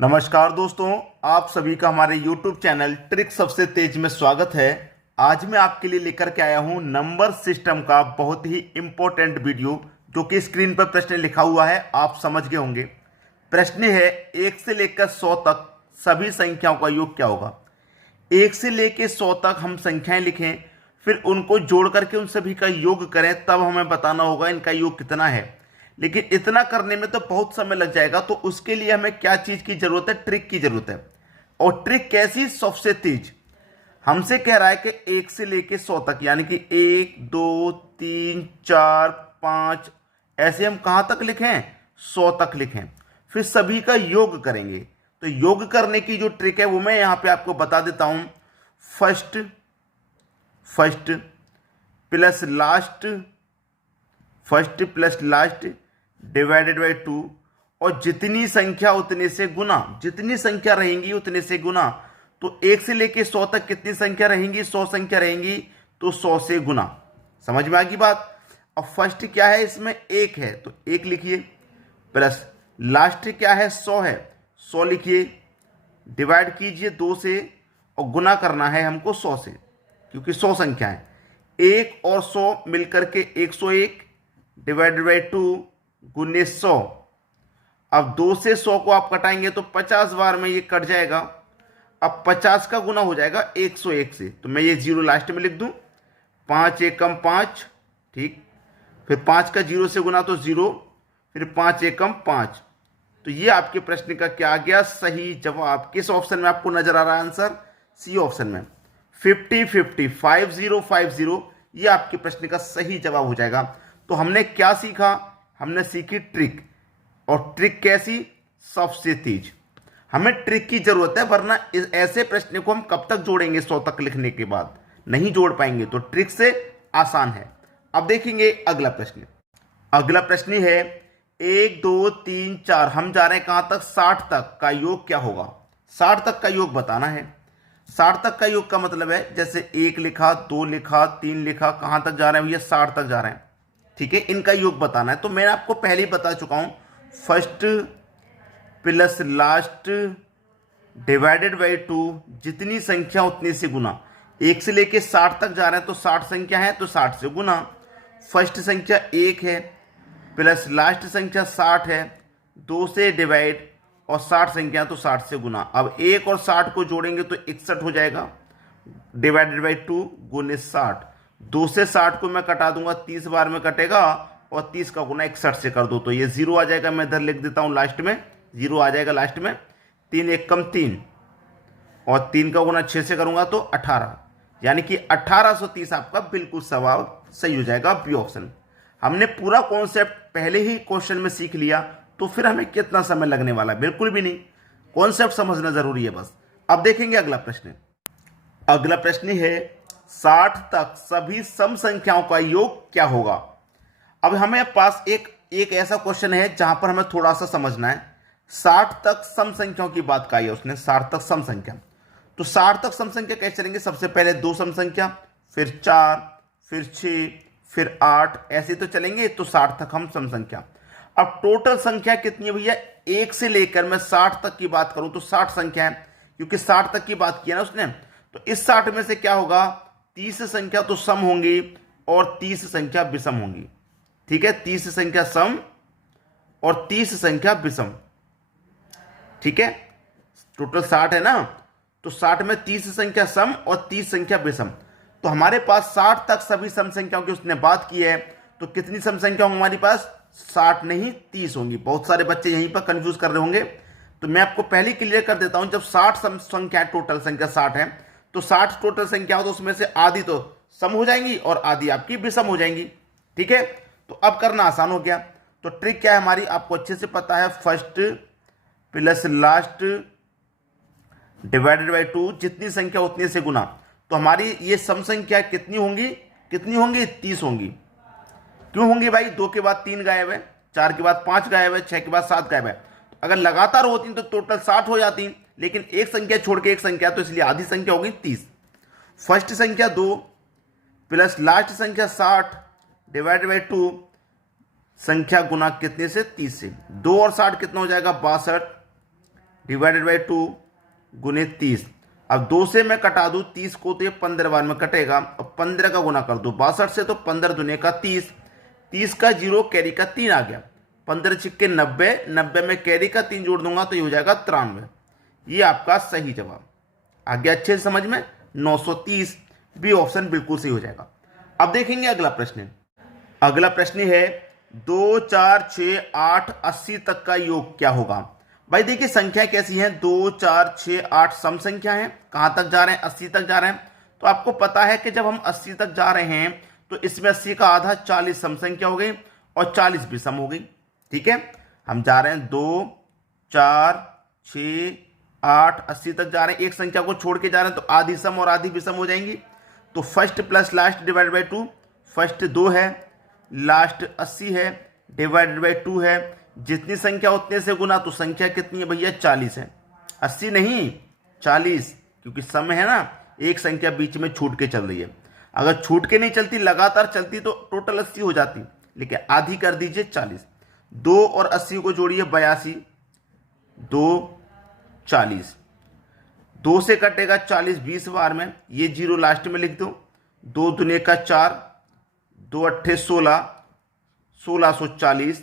नमस्कार दोस्तों, आप सभी का हमारे YouTube चैनल ट्रिक सबसे तेज में स्वागत है। आज मैं आपके लिए लेकर के आया हूं नंबर सिस्टम का बहुत ही इंपॉर्टेंट वीडियो, जो कि स्क्रीन पर प्रश्न लिखा हुआ है, आप समझ गए होंगे। प्रश्न है 1 से लेकर 100 तक सभी संख्याओं का योग क्या होगा। 1 से लेकर 100 तक हम संख्याएं लिखें, फिर उनको जोड़ करके उन सभी का योग करें, तब हमें बताना होगा इनका योग कितना है। लेकिन इतना करने में तो बहुत समय लग जाएगा, तो उसके लिए हमें क्या चीज की जरूरत है? ट्रिक की जरूरत है। और ट्रिक कैसी? सबसे तेज। हमसे कह रहा है कि 1 से लेके 100 तक, यानी कि 1 2 3 4 5 ऐसे हम कहां तक लिखें? 100 तक लिखें, फिर सभी का योग करेंगे। तो योग करने की जो ट्रिक है वो मैं यहां पे आपको बता देता हूं। First first plus last, first plus last divided by 2, और जितनी संख्या उतने से गुना, जितनी संख्या रहेंगी उतने से गुना। तो 1 से लेके 100 तक कितनी संख्या रहेंगी? 100 संख्या रहेंगी, तो 100 से गुना। समझ में आ गई बात? अब फर्स्ट क्या है? इसमें 1 है, तो 1 लिखिए, प्लस लास्ट क्या है? 100 है, 100 लिखिए, डिवाइड कीजिए 2 से, और गुना करना है हमको 100 से, क्योंकि 100 संख्या है। 1 और 100 मिलकर के 101 डिवाइडेड बाई 2 गुने 100। अब 2 से 100 को आप कटाएंगे तो 50 बार में ये कट जाएगा। अब 50 का गुना हो जाएगा 101 से, तो मैं ये 0 लास्ट में लिख दूं। 5 एकम 5, ठीक। फिर 5 का 0 से गुना तो 0, फिर 5 एकम 5। तो ये आपके प्रश्न का क्या आ गया? सही जवाब। किस ऑप्शन में आपको नजर आ रहा है आंसर? सी ऑप्शन में, 50-50 5050, ये आपके प्रश्न का सही जवाब हो जाएगा। तो हमने क्या सीखा? हमने सीखी ट्रिक। और ट्रिक कैसी? सबसे तेज। हमें ट्रिक की जरूरत है, वरना इस ऐसे प्रश्न को हम कब तक जोड़ेंगे? 100 तक लिखने के बाद नहीं जोड़ पाएंगे। तो ट्रिक से आसान है। अब देखेंगे अगला प्रश्न। अगला प्रश्न है 1 2 3 4, हम जा रहे हैं कहां तक? 60 तक का योग क्या होगा? 60 तक का योग बताना है। 60 तक का योग का मतलब है, जैसे 1 लिखा, 2 लिखा, 3 लिखा, कहां तक जा रहे हैं भैया? 60 तक जा रहे हैं, ठीक है। इनका योग बताना है। तो मैं आपको पहले ही बता चुका हूं, first plus last divided by 2, जितनी संख्या उतने से गुना। 1 से लेके 60 तक जा रहे हैं, तो 60 संख्या है, तो 60 से गुना। फर्स्ट संख्या 1 है, प्लस लास्ट संख्या 60 है, 2 से डिवाइड, और 60 संख्या तो 60 से गुना। अब 1 और 60 को जोड़ेंगे तो 61 हो जाएगा, डिवाइडेड बाई 2 गुने 60। 2 से 60 को मैं कटा दूंगा, 30 बार में कटेगा, और 30 का गुना 61 से कर दो तो ये 0 आ जाएगा। मैं इधर लिख देता हूं लास्ट में, 0 आ जाएगा लास्ट में। 3 एकम 3, और 3 का गुना 6 से करूंगा तो 18, यानी कि 1830 आपका बिल्कुल सवाल सही हो जाएगा, बी ऑप्शन। हमने पूरा कॉन्सेप्ट पहले ही क्वेश्चन में सीख लिया, तो फिर हमें कितना समय लगने वाला? बिल्कुल भी नहीं। कॉन्सेप्ट समझना जरूरी है बस। अब देखेंगे अगला प्रश्न। अगला प्रश्न है 60 तक सभी सम संख्याओं का योग क्या होगा। अब हमें पास एक ऐसा क्वेश्चन है जहां पर हमें थोड़ा सा समझना है। 60 तक सम संख्याओं की बात कही है उसने, 60 तक सम संख्या। तो 60 तक सम संख्या कैसे चलेंगे? सबसे पहले 2 सम संख्या, फिर 4, फिर 6, फिर 8, ऐसे तो चलेंगे। तो 60 तक हम सम संख्या। अब टोटल संख्या कितनी है भैया? 1 से लेकर मैं 60 तक की बात करूं तो 60 संख्या है, क्योंकि 60 तक की बात की है ना उसने। तो इस 60 में से क्या होगा? 30 संख्या तो सम होंगी, और 30 संख्या विषम होंगी, ठीक है। 30 संख्या सम और 30 संख्या विषम, ठीक है। टोटल 60 है ना, तो 60 में 30 संख्या सम और 30 संख्या विषम। तो हमारे पास 60 तक सभी सम संख्याओं की उसने बात की है। तो कितनी सम संख्या होंगी हमारे पास? 60 नहीं 30 होंगी। बहुत सारे बच्चे यहीं पर कंफ्यूज कर रहे होंगे, तो मैं आपको पहले क्लियर कर देता हूं। जब 60 सम संख्या, टोटल संख्या 60 है, तो 60 टोटल संख्या हो तो उसमें से आधी तो सम हो जाएंगी और आधी आपकी विषम हो जाएंगी, ठीक है। तो अब करना आसान हो गया। तो ट्रिक क्या है हमारी? आपको अच्छे से पता है, first plus last divided by 2, जितनी संख्या उतने से गुना। तो हमारी ये सम संख्या कितनी होंगी? कितनी होंगी? 30 होंगी। क्यों होंगी भाई? 2 के बाद 3 गायब है, 4 के बाद 5 गायब है, 6 के बाद 7 गायब है। अगर लगातार होती तो टोटल 60 हो जाती, लेकिन एक संख्या छोड़ के एक संख्या, तो इसलिए आधी संख्या होगी 30। फर्स्ट संख्या 2 प्लस लास्ट संख्या 60 डिवाइडेड बाई 2, संख्या गुना कितने से? 30 से। 2 और 60 कितना हो जाएगा? 62, डिवाइडेड बाई 2 गुने 30। अब 2 से मैं कटा दूं 30 को तो ये 15 बार में कटेगा और 15 का गुना कर दो 62 से तो 15 दुने का 30, 30 का 0 कैरी का 3 आ गया, 15 छिक्के 90, 90 में कैरी का 3 जोड़ दूंगा तो ये हो जाएगा 93। ये आपका सही जवाब आ गया अच्छे से समझ में, 930 बी ऑप्शन बिल्कुल सही हो जाएगा। अब देखेंगे अगला प्रश्न। अगला प्रश्न है 2, 4, 6, 8, 80 तक का योग क्या होगा। भाई देखिए संख्या कैसी है, 2, 4, 6, 8 सम संख्या है, कहां तक जा रहे हैं 80 तक जा रहे हैं। तो आपको पता है कि जब हम 80 तक जा रहे हैं तो इसमें 80 का आधा 40 सम संख्या हो गई और 40 विषम हो गई। ठीक है, हम जा रहे हैं 2, 4, 6, 8, 80 तक जा रहे हैं, एक संख्या को छोड़ के जा रहे हैं तो आधी सम और आधी विषम हो जाएंगी। तो first plus last divide by 2, first 2 है, लास्ट 80 है, डिवाइडेड बाई 2 है, जितनी संख्या उतने से गुना, तो संख्या कितनी है भैया 40 है, 80 नहीं 40, क्योंकि सम है ना, एक संख्या बीच में छूट के चल रही है। अगर छूट के नहीं चलती लगातार चलती तो टोटल 80 हो जाती, लेकिन आधी कर दीजिए 40। 2 और 80 को जोड़िए 82, 2 40, 2 से कटेगा 40 20 बार में, ये 0 लास्ट में लिख दो, 2 दुने का 4, 2 अट्ठे 16, 1640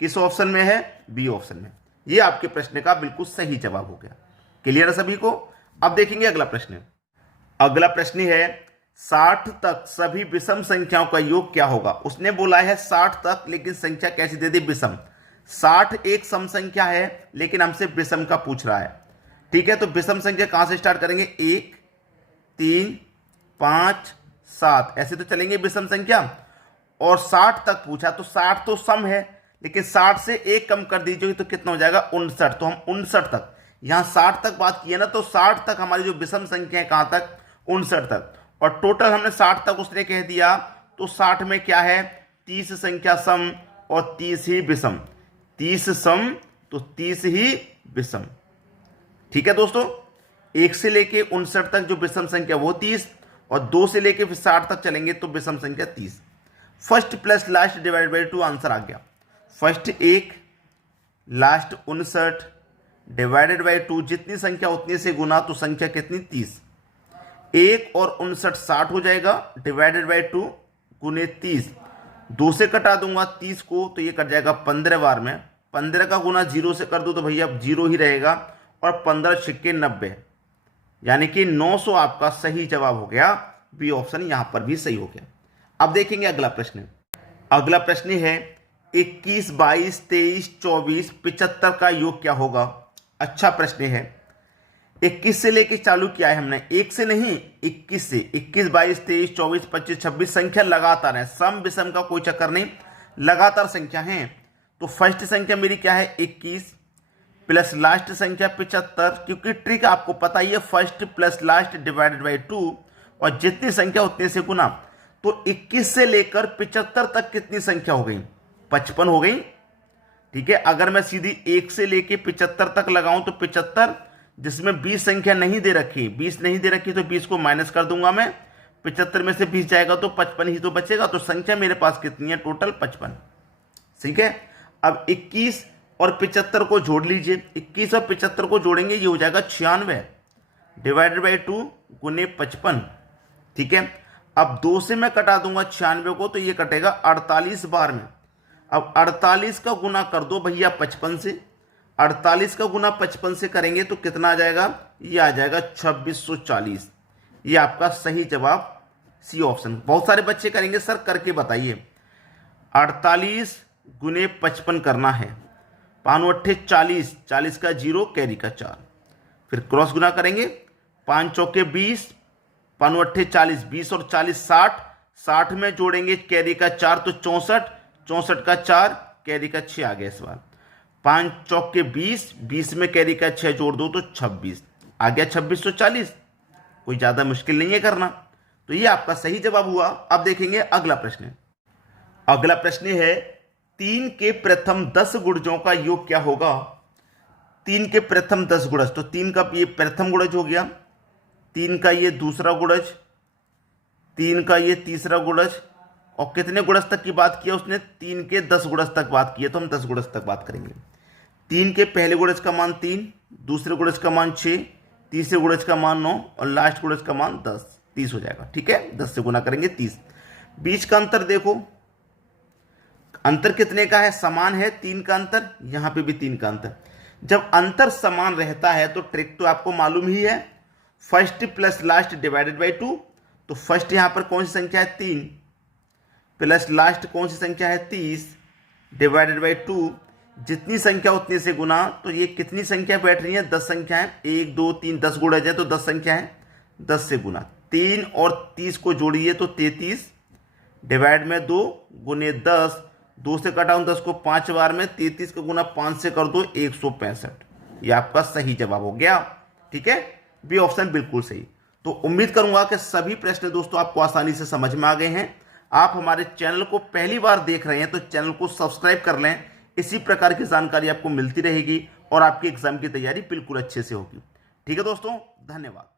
किस ऑप्शन में है, बी ऑप्शन में। ये आपके प्रश्न का बिल्कुल सही जवाब हो गया। क्लियर है सभी को। अब देखेंगे अगला प्रश्न। अगला प्रश्न है 60 तक सभी विषम संख्याओं का योग क्या होगा। उसने बोला है 60 तक, लेकिन संख्या कैसी दे दी, विषम। 60 एक सम संख्या है लेकिन हमसे विषम का पूछ रहा है। ठीक है, तो विषम संख्या कहां से स्टार्ट करेंगे, 1, 3, 5, 7 ऐसे तो चलेंगे विषम संख्या। और 60 तक पूछा तो 60 तो सम है, लेकिन 60 से एक कम कर दीजिए तो कितना हो जाएगा 59। तो हम 59 तक, यहां 60 तक बात की है ना, तो 60 तक हमारी जो विषम संख्या है कहां तक, 59 तक। और टोटल हमने 60 तक उसने कह दिया, तो 60 में क्या है, 30 संख्या सम और 30 ही विषम, 30 सम तो 30 ही विषम। ठीक है दोस्तों, 1 से लेके 59 तक जो विषम संख्या वो 30, और 2 से लेके फिर 60 तक चलेंगे तो विषम संख्या 30। First plus last divide by 2 answer आ गया। फर्स्ट 1, लास्ट 59 डिवाइडेड बाई 2, जितनी संख्या उतनी से गुना, तो संख्या कितनी 30। 1 और 59 60 हो जाएगा, डिवाइडेड बाई 2 गुने 30। 2 से कटा दूंगा 30 को तो ये कट जाएगा 15 बार में, 15 का गुना 0 से कर दो तो भैया 0 ही रहेगा, और 15 छिक्के 90, यानी कि 900 आपका सही जवाब हो गया। बी ऑप्शन यहां पर भी सही हो गया। अब देखेंगे अगला प्रश्न। अगला प्रश्न है 21, 22, 23, 24, 75 का योग क्या होगा। अच्छा प्रश्न है। 21 से लेके चालू किया है हमने, 1 से नहीं 21 से। 21, 22, 23, 24, 25, 26 संख्या लगातार है, सम विषम का कोई चक्कर नहीं, लगातार संख्या है। तो फर्स्ट संख्या मेरी क्या है 21 प्लस लास्ट संख्या 75, क्योंकि ट्रिक आपको पता ही है, first plus last divided by 2, और जितनी संख्या उतने से गुना। तो 21 से लेकर 75 तक कितनी संख्या हो गई, 55 हो गई। ठीक है, अगर मैं सीधी 1 से लेके 75 तक लगाऊं तो 75, जिसमें 20 संख्या नहीं दे रखी, 20 नहीं दे रखी तो 20 को माइनस कर दूंगा मैं, 75 में से 20 जाएगा तो 55 ही तो बचेगा। तो संख्या मेरे पास कितनी है, टोटल 55। ठीक है, अब 21 और 75 को जोड़ लीजिए, 21 और 75 को जोड़ेंगे ये हो जाएगा 96 डिवाइडेड बाई 2 गुने 55। ठीक है, अब 2 से मैं कटा दूंगा 96 को तो ये कटेगा 48 बार में। अब 48 का गुना कर दो भैया 55 से, 48 का गुना 55 से करेंगे तो कितना आ जाएगा, ये आ जाएगा 2640। ये आपका सही जवाब सी ऑप्शन। बहुत सारे बच्चे करेंगे सर करके बताइए। 48 गुने 55 करना है, 5 अट्ठे 40, 40 का 0 कैरी का 4, फिर क्रॉस गुना करेंगे, 5 चौके 20, 5 अट्ठे 40, 20 और 40 60, 60 में जोड़ेंगे कैरी का 4 तो 64, 64 का 4 कैरी का 6 आ गया इस बार। 5 चौके 20, 20 में कैरी का 6 जोड़ दो तो 26 आ गया, 2640। कोई ज़्यादा मुश्किल नहीं है करना, तो ये आपका सही जवाब हुआ। अब देखेंगे अगला प्रश्न। अगला प्रश्न है 3 के प्रथम 10 गुणजों का योग क्या होगा। 3 के प्रथम 10 गुणज, तो 3 का ये प्रथम गुणज हो गया, 3 का ये दूसरा गुणज, 3 का ये तीसरा गुणज, और कितने गुणज तक की बात की है उसने, 3 के 10 गुणज तक बात की है, तो हम 10 गुणज तक बात करेंगे। 3 के पहले गुणज का मान 3, दूसरे गुणज का मान 6, तीसरे गुणज का मान 9 और लास्ट गुणज का मान 10, 30 हो जाएगा। ठीक है, 10 से गुना करेंगे 30। बीच का अंतर देखो, अंतर कितने का है, समान है, 3 का अंतर, यहां पे भी 3 का अंतर। जब अंतर समान रहता है तो ट्रिक तो आपको मालूम ही है, first plus last divided by 2। तो फर्स्ट यहां पर कौन सी संख्या है 3, प्लस लास्ट कौन सी संख्या है 30, डिवाइडेड बाई 2। जितनी संख्या उतनी से गुना। तो ये कितनी संख्या बैठ रही है, 10 संख्या है, 1 2 3 10 गुणा जाए तो 10 संख्या है, 10 से गुना। 3 और 30 को जोड़िए तो 33, डिवाइड में 2 गुने 10, 2 से कटाऊं 10 को 5 बार में, 33 का गुना 5 से कर दो 165। ये आपका सही जवाब हो गया। ठीक है, बी ऑप्शन बिल्कुल सही। तो उम्मीद करूंगा कि सभी प्रश्न दोस्तों आपको आसानी से समझ में आ गए हैं। आप हमारे चैनल को पहली बार देख रहे हैं तो चैनल को सब्सक्राइब कर लें, इसी प्रकार की जानकारी आपको मिलती रहेगी और आपकी एग्जाम की तैयारी बिल्कुल अच्छे से होगी। ठीक है दोस्तों, धन्यवाद।